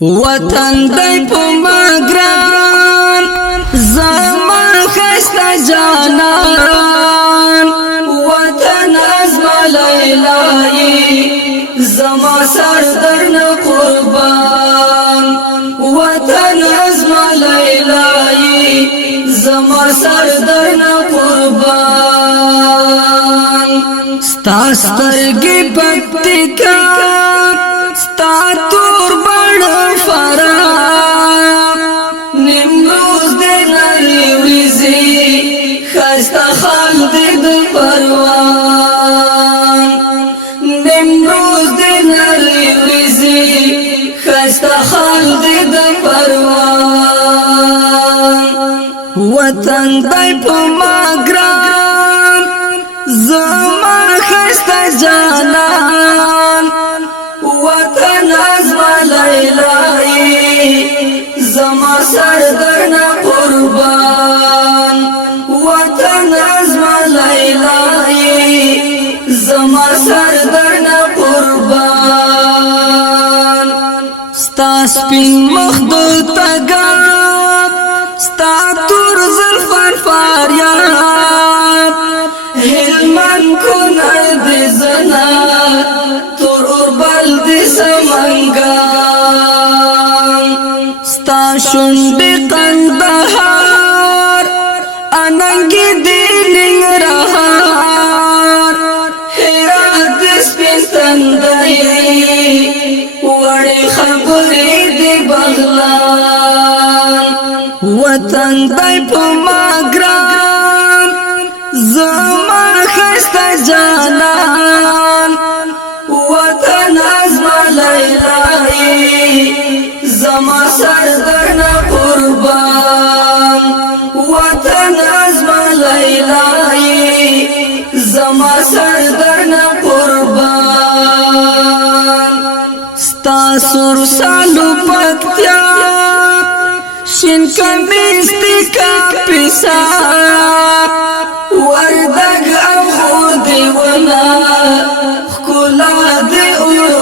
وطن دی په مګران زما خسته جانان وطن ازما لیلای زما سردرن قربان وطن ازما لیلای زما سردرن قربان ستا سترګې پکتیکا ستا تور بڑ فرا نمروز دے نری ویزی خستا خالد دو پروان نمروز دے نری ویزی خستا خالد دو پروان وطن دی پا ماگران زما خستا جانان وطن ازما لیلای زما سردرن قربان وطن ازما لیلای زما سردرن قربان ستا سپین مخدو تگاب ستا تور زلفان فاریاد هلمن کنر دی زنا تور اوربل دی سمنگان ستا شنڈی قندهار اننگی دی ننگرهار حیرات دی سپین تندئی وڑی خبری دی بغلان وطن دی پا ماگران زما خسته جانان وطن ازما لیلای زما سردرن قربان وطن ازما لیلای زما سردرن قربان ستا سور سالو پکتیا شین کمیستی کا پیسا وردگ او خودی ونا خکولا دی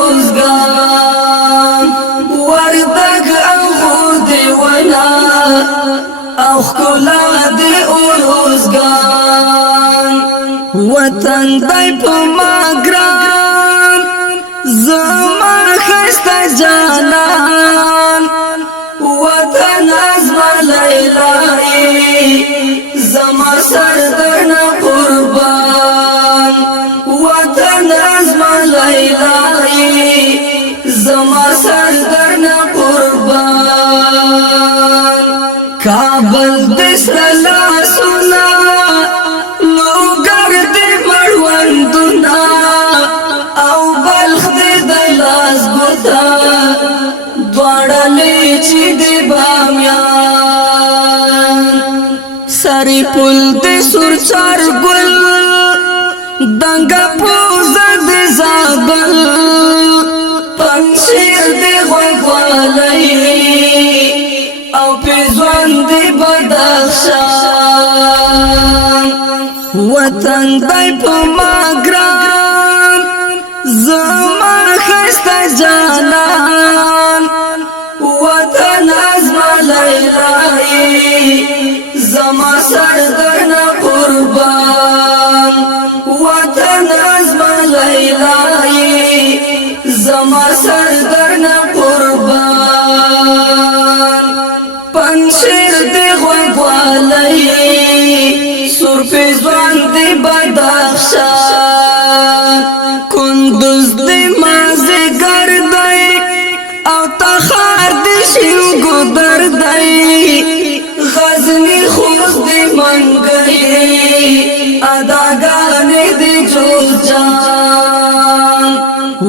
اوزگان وردگ او خودی ونا او خکولا دی اوزگان وطن دی پا ماگران زما خسته جانان وطن ازما لیلای زما سردرن قربان وطن ازما لیلای زما سردرن قربان کابل دسلا سنا لوگر دی مړوندنا او بلخ دی دلاس ګوتا دوړلې چې دی بامیان سری پل دی سور چار گل دنگا پوزا دی زابل پنشیر دی غوغوالی او پیزوان دی بدخشان وطن دی پا ماگران زما خسته جانان وطن ازما لیلای زما سردرن قربان وطن ازما لیلای زما سردرن قربان پنشیر دی غوغوالی سور پیزوان دی بدخشان کندوز دی مازی گردائی او تخار دی شنگو دردائی غزنی خوز دی منگئی اداگانی دی جوزجان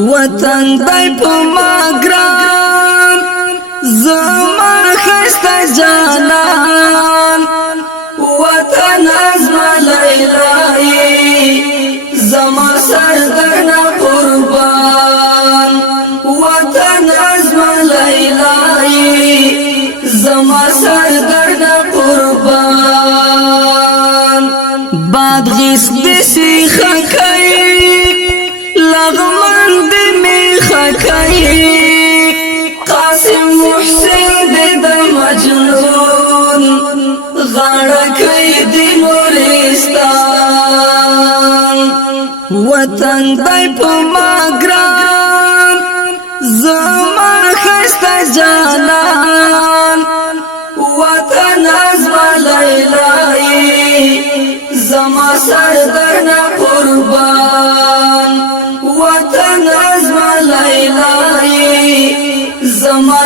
وطن دی پا ماگران زما خسته جانان وطن ازما لیلای زما سردرن قربان وطن ازما لیلای زما سردرن قربان باد غیس دیسی خکای لغمان دی می خکای قاسم محسن د مجنون غاړه کوي د نورستان وطن دای په ما ګران زما خسته جانان وطن ازما لیلای زما سردرنا قربان وطن ازما لیلای زما